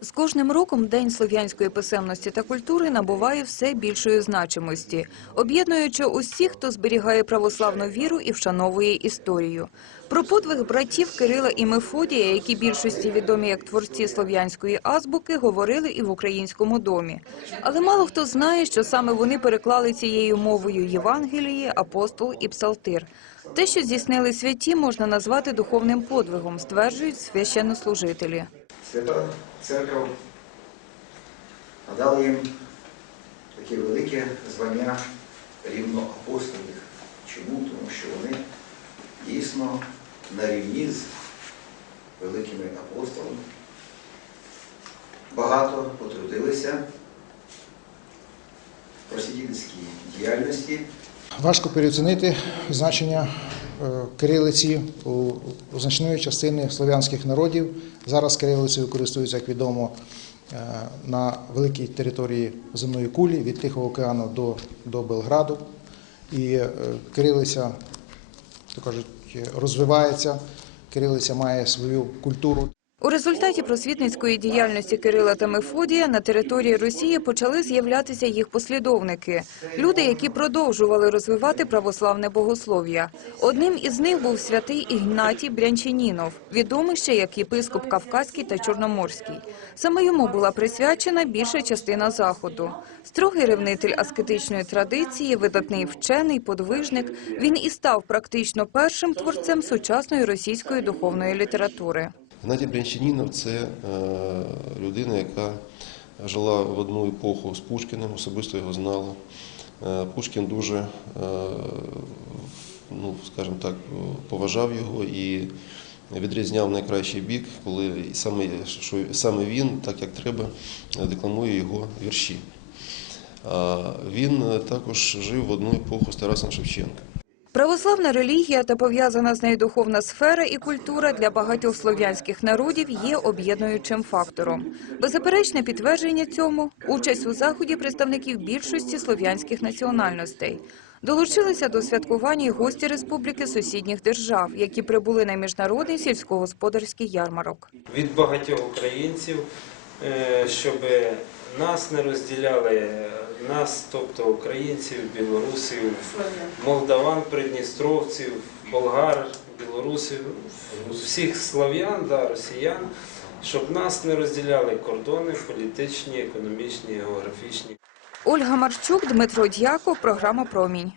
З кожним роком День слов'янської писемності та культури набуває все більшої значимості, об'єднуючи усіх, хто зберігає православну віру і вшановує історію. Про подвиг братів Кирила і Мефодія, які більшості відомі як творці слов'янської азбуки, говорили і в українському домі. Але мало хто знає, що саме вони переклали цією мовою Євангелії, апостол і псалтир. Те, що здійснили святі, можна назвати духовним подвигом, стверджують священнослужителі. Свята Церква надала їм таке велике звання рівноапостольних. Чому? Тому що вони дійсно на рівні з великими апостолами багато потрудилися просвітницькій діяльності. Важко переоцінити значення кирилиці у, у значної частини слов'янських народів. Зараз кирилицею користуються, як відомо, е, на великій території земної кулі від Тихого океану до, до Белграду. І е, кирилиця, то кажуть, розвивається. Кирилиця має свою культуру. У результаті просвітницької діяльності Кирила та Мефодія на території Росії почали з'являтися їх послідовники – люди, які продовжували розвивати православне богослов'я. Одним із них був святий Ігнатій Брянчанінов, відомий ще як єпископ Кавказький та Чорноморський. Саме йому була присвячена більша частина заходу. Строгий ревнитель аскетичної традиції, видатний вчений, подвижник, він і став практично першим творцем сучасної російської духовної літератури. Геннадій Брянчанінов – це е, людина, яка жила в одну епоху з Пушкіним, особисто його знала. Е, Пушкін дуже, е, ну, скажімо так, поважав його і відрізняв найкращий бік, коли саме, що саме він, так як треба, декламує його вірші. Він також жив в одну епоху з Тарасом Шевченком. Православна релігія та пов'язана з нею духовна сфера і культура для багатьох слов'янських народів є об'єднуючим фактором. Беззаперечне підтвердження цьому – участь у заході представників більшості слов'янських національностей. Долучилися до святкування й гості республіки сусідніх держав, які прибули на міжнародний сільськогосподарський ярмарок. від багатьох українців, е, щоб нас не розділяли, нас, тобто українців, білорусів, молдаван, придністровців, болгар, білорусів, всіх слав'ян, да, росіян, щоб нас не розділяли кордони політичні, економічні, географічні. Ольга Марчук, Дмитро Дяко, програма «Промінь».